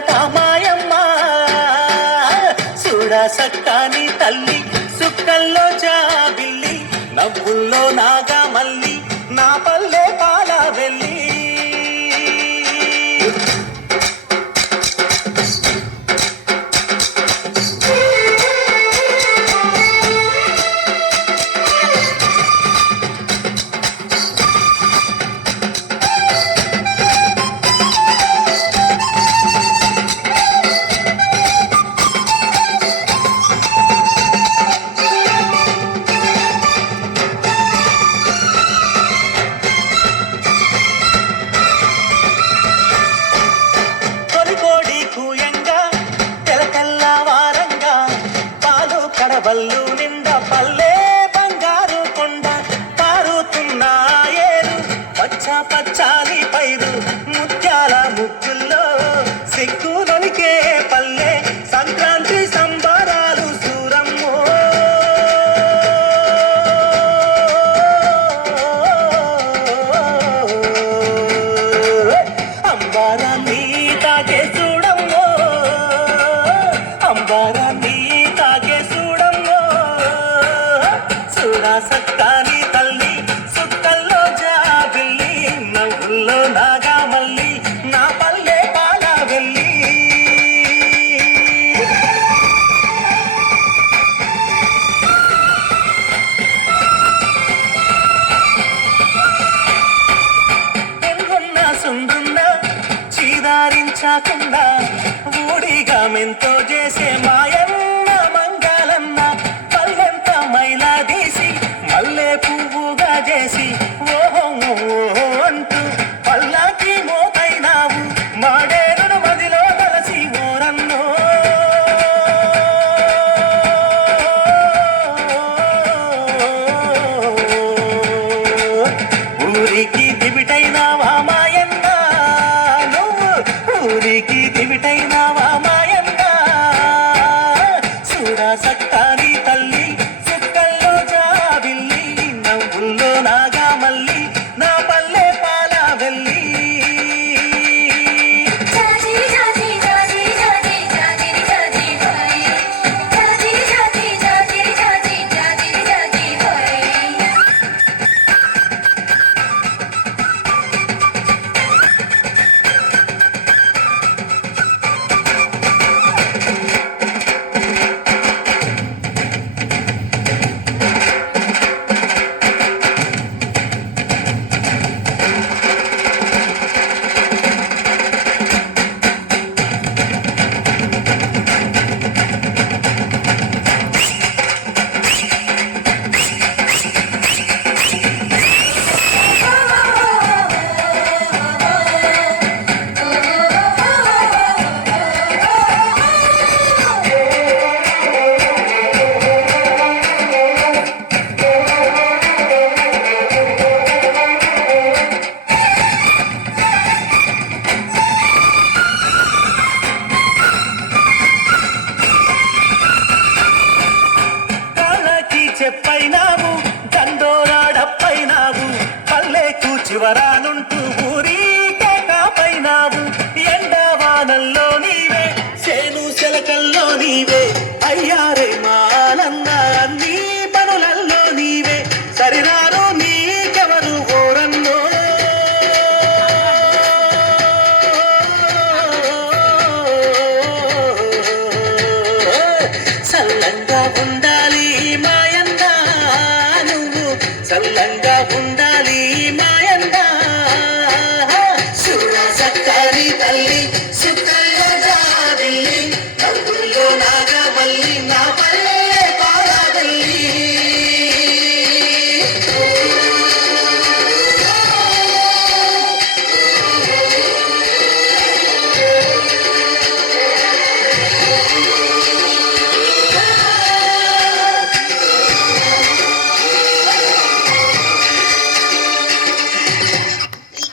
మాయమ్మ చూడా సక్కాని తల్లి సుక్కల్లో జాబిల్లి నవ్వుల్లో నాగా మల్లి నా పల్లె పాల వెళ్ళి కడవల్లు నిండా పల్లె బంగారు కొండ పారుతున్నాయేరు పచ్చ పచ్చాలి పైరు ముత్యాల ముగ్గుల్లో సిగ్గులొలికే పల్లె సంక్రాంతి సంబరాలు సూరమ్మో అంబారాన్ని తాకే చూడమ్మో అంబారాన్ని సక్కాని తల్లి సుక్కల్లో జాబిల్లి నవ్వుల్లో నాగా మల్లి నా పల్లె పాల వెళ్ళి పెరుగున్న సుండున్న చీదారించకుండా ఊడిగా మెంతో చేసే మాయన్న మంగళన్న పల్లెంత మైలాదీసి మల్లె పువ్వుగా చేసి ఓహో అంటూ పల్లాకి మోతైనావు మాడేరును మదిలో కలసి ఓరన్నో ఊరికి దివిటైనావా మాయన్న నువ్వు ఊరికి దివిటైనావా మాయన్న చూడా సక్కాని తల్లి నవ్వుల్లో నాగా మల్లి నా పల్లె పాల వెళ్ళి చెప్పైనావు దండోరాడప్పైనావు పల్లెకు చివరానుంటూ ఊరికే కాపైనావు ఎండవానల్లో నీవే చేను శలకల్లో నీవే అయ్యారే మానన్న అన్ని పనులల్లో నీవే సరిరాను నీకెవరు ఓరన్నో సల్లంగా ఉండాలి చల్లంగా ఉండాలి మాయన్న చూడ సక్కాని తల్లి